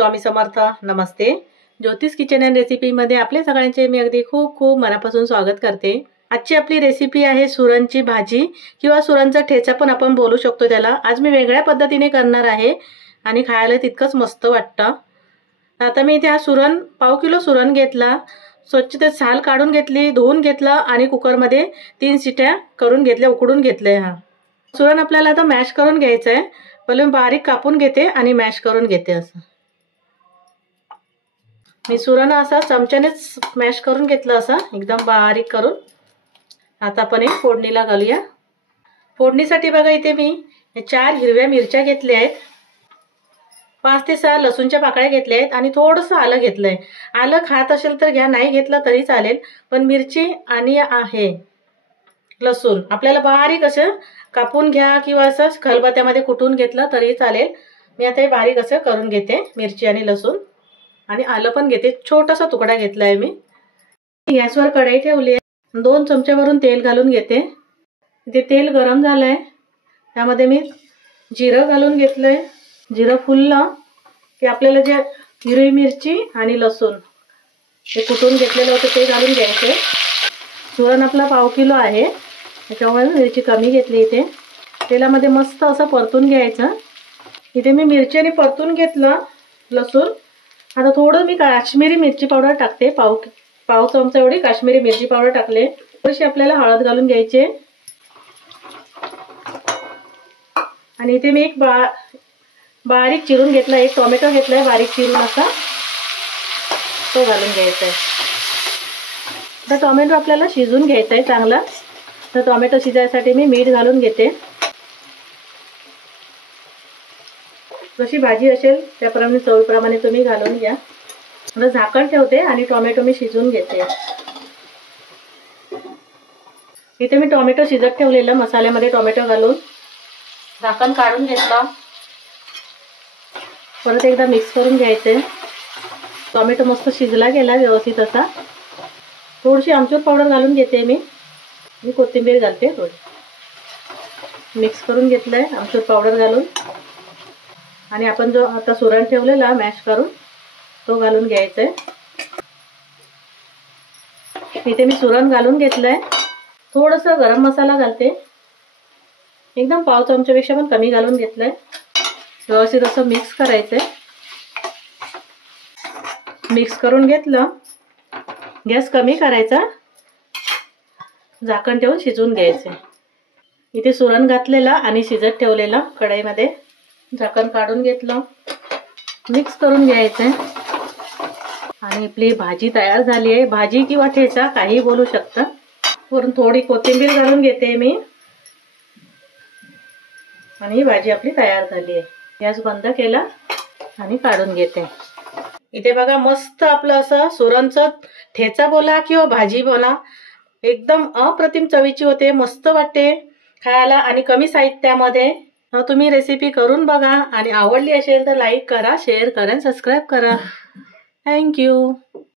स्वामी समर्थ. नमस्ते. ज्योतिष kitchen and रेसिपीमध्ये आपले सगळ्यांचे मी अगदी खूप खूप मनापासून स्वागत करते. आजची आपली रेसिपी आहे सुरणची भाजी किंवा सुरणचा ठेचा पण आपण बोलू शकतो त्याला. आज मी वेगळ्या पद्धतीने करणार आहे आणि खायला तितकंच मस्त वाटतं. आता मी इथे हा सुरण पाव किलो सुरण घेतला, स्वच्छ ते साल काढून घेतली, धुवून घेतला आणि कुकरमध्ये 3 शिट्या करून घेतल्या, उकडून घेतले. हा सुरण आपल्याला आता मॅश करून घ्यायचं आहे. पहिले मी बारीक कापून घेते आणि मॅश करून घेते. असं मी सुरण असा चमच्यानेच मॅश करून घेतलं, असं एकदम बारीक करून. आता आपण एक फोडणीला घालूया. फोडणीसाठी बघा इथे मी 4 हिरव्या मिरच्या घेतल्या आहेत, 5 ते 6 लसूणच्या पाकळ्या घेतल्या आहेत आणि थोडंसं आलं घेतलंय. आलं खात असेल तर घ्या, नाही घेतलं तरी चालेल. पण मिरची आणि आहे लसूण आपल्याला बारीक असं कापून घ्या किंवा असं खलबत्त्यामध्ये कुटून घेतलं तरी चालेल. मी आता हे बारीक असं करून घेते, मिरची आणि लसूण आणि आलं पण घेते. छोटासा तुकडा घेतलाय मी. गॅसवर कढई ठेवली आहे, 2 चमच्यावरून तेल घालून घेते. इथे तेल गरम झालंय, त्यामध्ये मी जिरं घालून घेतलंय. जिरं फुललं की आपल्याला जे हिरवी मिरची आणि लसूण हे कुटून घेतलेलं होतं ते घालून घ्यायचे. सुरण आपला पाव किलो आहे, त्याच्यामुळे मिरची कमी घेतली. इथे तेलामध्ये मस्त असं परतून घ्यायचं. इथे मी मिरची परतून घेतलं, लसूण. आता थोडं मी काश्मीरी मिरची पावडर टाकते, पाव चमचा एवढी काश्मीरी मिरची पावडर टाकले. थोडीशी आपल्याला हळद घालून घ्यायची आणि इथे मी एक बारीक चिरून घेतला, एक टोमॅटो घेतलाय बारीक चिरून असा, तो घालून घ्यायचा आहे. आता टोमॅटो आपल्याला शिजून घ्यायचा आहे चांगला. तर टोमॅटो शिजायसाठी मी मीठ घालून घेते. जशी भाजी असेल त्याप्रमाणे चवीप्रमाणे तुम्ही घालून घ्या. आता झाकण ठेवते आणि टोमॅटो मी शिजवून घेते. इथे मी टोमॅटो शिजत ठेवलेलं, मसाल्यामध्ये टोमॅटो घालून झाकण काढून घेतलं. परत एकदा मिक्स करून घ्यायचे. टोमॅटो मस्त शिजला गेला व्यवस्थित असा. थोडीशी आमचूर पावडर घालून घेते मी कोथिंबीर घालते थोडी. मिक्स करून घेतलंय आमचूर पावडर घालून आणि आपण जो आता सुरण ठेवलेला मॅश करून तो घालून घ्यायचा आहे. इथे मी सुरण घालून घेतलंय. थोडंसं गरम मसाला घालते, एकदम पाव चमच्यापेक्षा पण कमी घालून घेतलंय. व्यवस्थित असं मिक्स करायचंय. मिक्स करून घेतलं, गॅस कमी करायचा, झाकण ठेवून शिजवून घ्यायचे. इथे सुरण घातलेला आणि शिजत ठेवलेला कढईमध्ये झाकण काढून घेतलं, मिक्स करून घ्यायचंय आणि आपली भाजी तयार झाली आहे. भाजी किंवा ठेचा काही बोलू शकता. वरून थोडी कोथिंबीर घालून घेते मी आणि भाजी आपली तयार झाली आहे. गॅस बंद केला आणि काढून घेते. इथे बघा मस्त आपलं असं सुरणचं ठेचा बोला किंवा भाजी बोला, एकदम अप्रतिम चवीची होते, मस्त वाटते खायला आणि कमी साहित्यामध्ये. तुम्ही रेसिपी करून बघा आणि आवडली असेल तर लाईक करा, शेअर करा, सबस्क्राईब करा. थँक्यू.